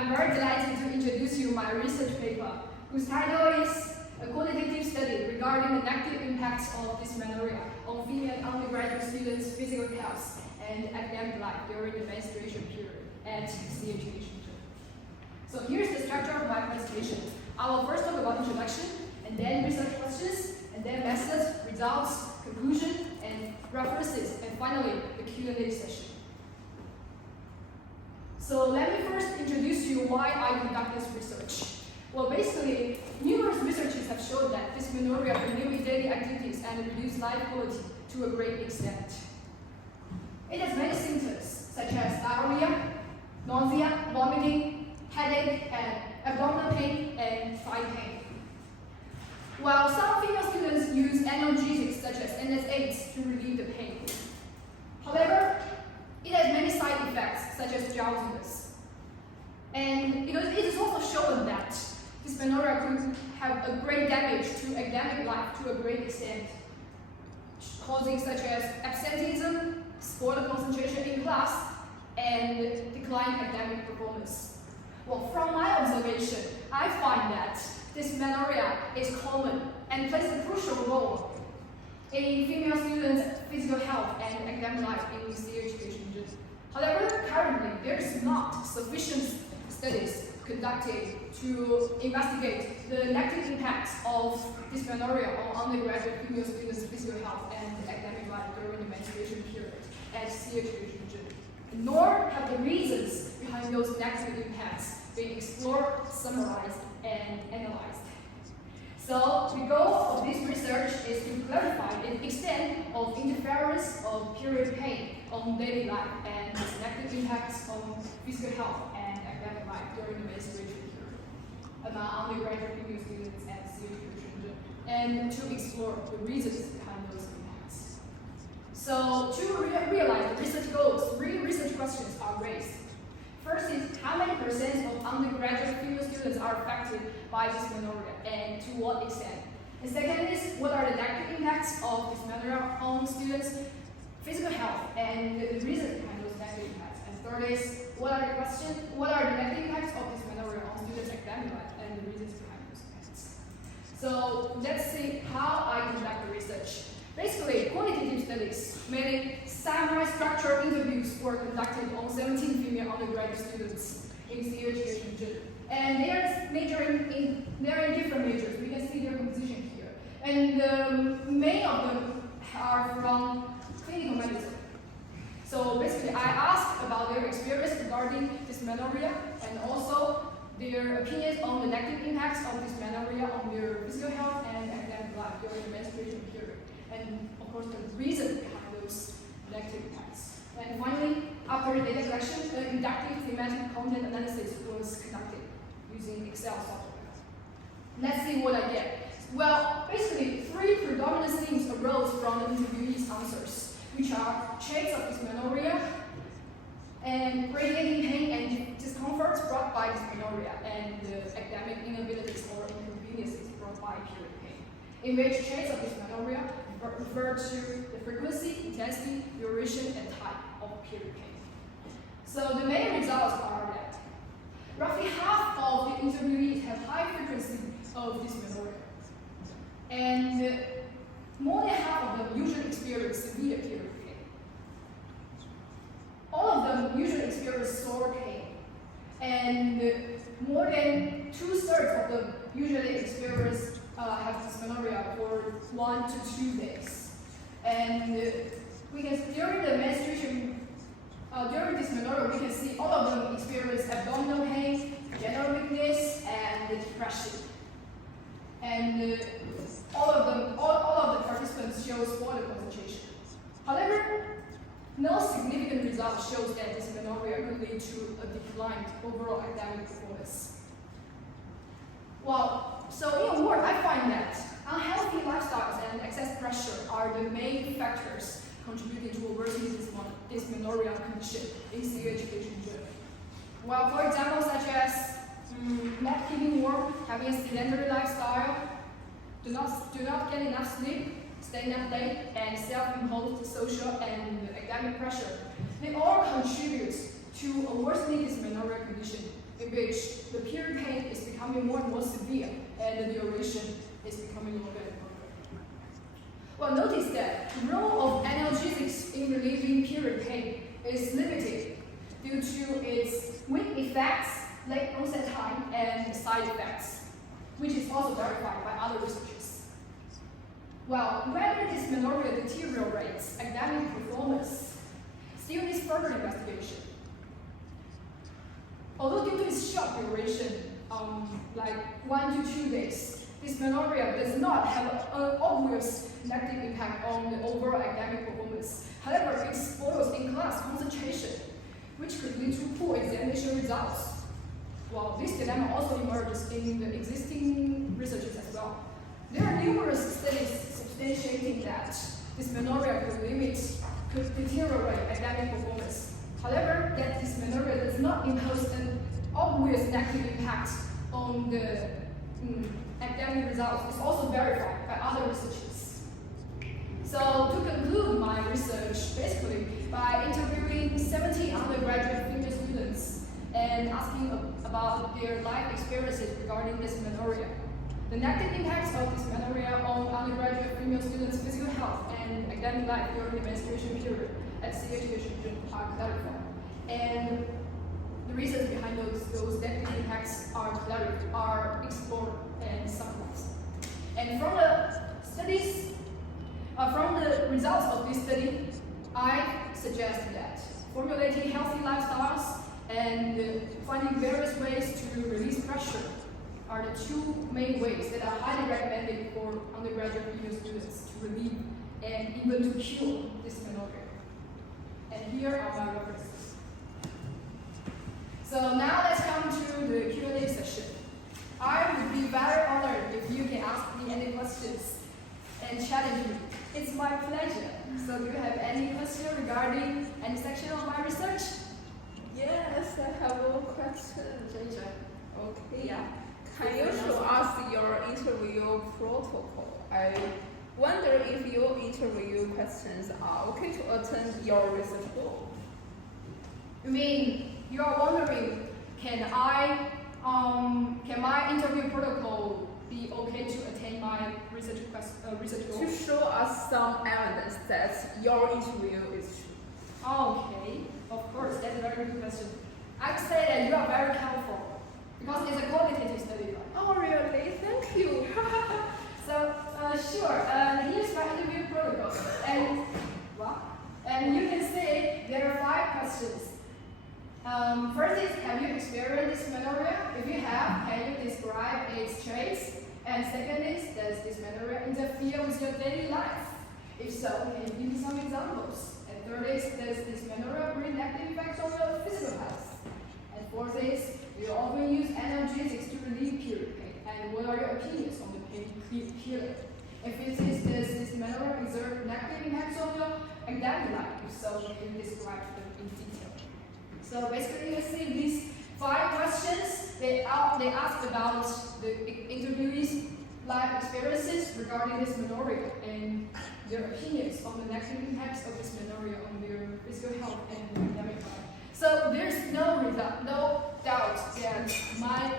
I'm very delighted to introduce you my research paper, whose title is A Qualitative Study Regarding the Negative Impacts of Dysmenorrhea on Female Undergraduate Students' Physical Health and Academic Life during the Menstruation Period at CHH. So here's the structure of my presentation. I will first talk about introduction, and then research questions, and then methods, results, conclusion, and references, and finally the Q&A session. So let me first introduce you why I conduct this research. Well, basically, numerous researches have shown that dysmenorrhea can limit daily activities and reduce life quality to a great extent. It has many symptoms, such as diarrhea, nausea, vomiting, headache, and abdominal pain, and thigh pain. While some female students use analgesics such as NSAIDs to relieve the pain. However, it has many side effects such as drowsiness. And it is also shown that dysmenorrhea could have a great damage to academic life to a great extent, causing such as absenteeism, spoiled concentration in class, and declined academic performance. Well, from my observation, I find that dysmenorrhea is common and plays a crucial role in female students' physical health and academic life in CHH. However, currently, there is not sufficient studies conducted to investigate the negative impacts of dysmenorrhea on undergraduate female students' physical health and academic life during the menstruation period at CHH. Nor have the reasons behind those negative impacts been explored, summarized, and analyzed. So the goal of this research is to clarify the extent of interference of period pain on daily life and its negative impacts on physical health and academic life during the menstruation period among undergraduate female students at CHH, and to explore the reasons behind those impacts. So to realize the research goals, 3 research questions are raised. First is, how many percent of undergraduate female students are affected by dysmenorrhea, and to what extent? And second is, what are the negative impacts of dysmenorrhea on students' physical health and the reasons behind those negative impacts? And third is, what are the negative impacts of dysmenorrhea on students' academic life and the reasons behind those impacts? So let's see how I conduct the research. Basically, qualitative studies, mainly semi-structured interviews, were conducted on 17 female undergraduate students in CHH. And they are in different majors. We can see their composition here. And many of them are from clinical medicine. So basically, I asked about their experience regarding dysmenorrhea and also their opinions on the negative impacts of dysmenorrhea on their physical health and academic life during the menstruation period. And of course, the reason behind those negative impacts. And finally, after the data collection, an inductive thematic content analysis was conducted using Excel software. Let's see what I get. Well, basically, 3 predominant themes arose from the interviewees' answers, which are traits of dysmenorrhea, and radiating pain and discomforts brought by dysmenorrhea, and academic inabilities or inconveniences brought by period pain, in which traits of dysmenorrhea refer to the frequency, intensity, duration, and type of period pain. So the main results are that roughly half of the interviewees have high frequency of dysmenorrhea, and more than half of them usually experience severe period pain. All of them usually experience sore pain, and more than 2/3 of them usually experience have dysmenorrhea for 1 to 2 days. And we can during the menstruation, during dysmenorrhea, we can see all of them experience abdominal pain, general weakness, and depression. And all of the participants show spoiled concentration. However, no significant result shows that dysmenorrhea could lead to a declined overall academic performance. Well, so in a word, I find that unhealthy lifestyles and excess pressure are the main factors contributing to a worsening dysmenorrhea condition in CHH. Well, for example, such as not keeping warm, having a sedentary lifestyle, do not get enough sleep, staying up late, and self-imposed social and academic pressure. They all contribute to a worsening dysmenorrhea condition in which the period pain is becoming more and more severe and the duration is becoming longer and longer. Well, notice that the role of analgesics in relieving period pain is limited due to its weak effects, late onset time, and side effects, which is also verified by other researchers. Well, whether dysmenorrhea deteriorates academic performance still needs further investigation. Although due to its short duration, like 1 to 2 days, dysmenorrhea does not have an obvious negative impact on the overall academic performance. However, it spoils in-class concentration, which could lead to poor examination results. Well, this dilemma also emerges in the existing researches as well. There are numerous studies substantiating that dysmenorrhea could deteriorate academic performance. However, that dysmenorrhea does not impose an obvious negative impact on the academic results. It's also verified by other researchers. So to conclude my research, basically by interviewing 70 undergraduate female students and asking about their life experiences regarding dysmenorrhea, the negative impacts of dysmenorrhea on undergraduate female students' physical health and academic life during the menstruation period at CHH region are clarified. And the reasons behind those negative impacts are explored and summarized. And from the studies, from the results of this study, I suggest that formulating healthy lifestyles and finding various ways to release pressure are the two main ways that are highly recommended for undergraduate female students to relieve and even to cure dysmenorrhea. And here are my references. So now let's come to the Q&A session. I would be very honored if you can ask me any questions and challenge me. It's my pleasure. So do you have any question regarding any section of my research? Yes, I have a question. Okay. Yeah. Can you show us your interview protocol? I wonder if your interview questions are okay to attend your research group. You mean you are wondering, can my interview protocol be okay to attend my research group? To show us some evidence that your interview is true. Okay, of course, that's a very good question. I'd say that you are very helpful because it's a qualitative study, right? Oh, really? Thank you. So, sure, here's my interview protocol. And you can see there are 5 questions. First is, have you experienced dysmenorrhea? If you have, can you describe its traits? And second is, does dysmenorrhea interfere with your daily life? If so, can you give me some examples? And third is, does dysmenorrhea bring negative effects on your physical health? And fourth is, do you often use analgesics to relieve period pain? And what are your opinions on the pain healing? And fifth is, does dysmenorrhea exert negative impacts on your academic life? If so, can you describe them in detail? So basically, you see these 5 questions. They ask about the interviewees' life experiences regarding dysmenorrhea and their opinions on the negative impacts of dysmenorrhea on their physical health and academic life. So there's no doubt that my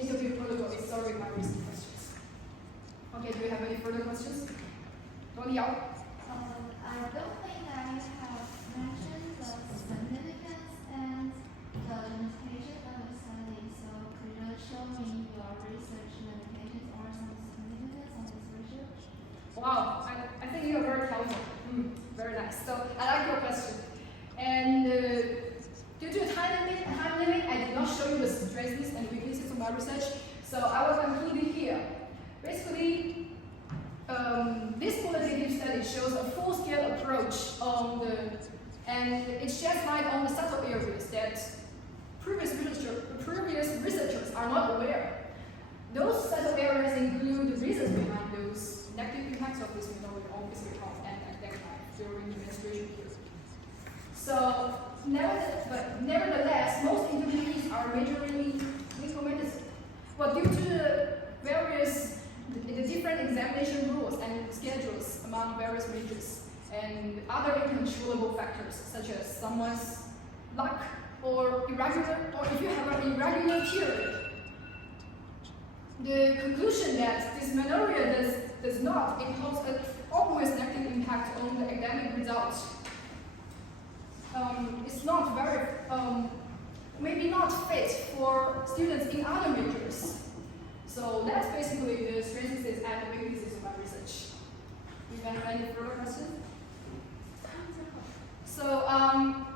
interview protocol is serving my recent questions. Okay, do you have any further questions? Don't yell. I don't think that you have mentioned the significance and the limitations of the study. So could you show me your research limitations or some significance of this research? Wow, I think you are very helpful. Very nice. So I like your question. And due to time limit, I did not show you the strengths and weaknesses of my research. So I will conclude it here. Basically, this qualitative study shows a full-scale approach and it sheds light on the subtle areas that previous researchers are not aware. Those subtle areas include the reasons behind those negative impacts of dysmenorrhea on physical health and academic life during the menstruation period. So, nevertheless, most interviewees are majorly clinical medicine. But due to the different examination rules and schedules among various regions and other incontrollable factors such as someone's luck or if you have an irregular period. The conclusion that dysmenorrhea does not impose an obvious negative impact on the academic results. It's not very, maybe not fit for students in other majors. So that's basically the strengths and the weaknesses of my research. You have any further questions? So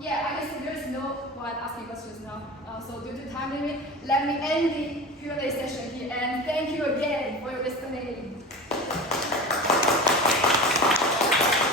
yeah, I guess there's no one asking questions now. So due to time limit, let me end the Q&A session here, and thank you again for your listening.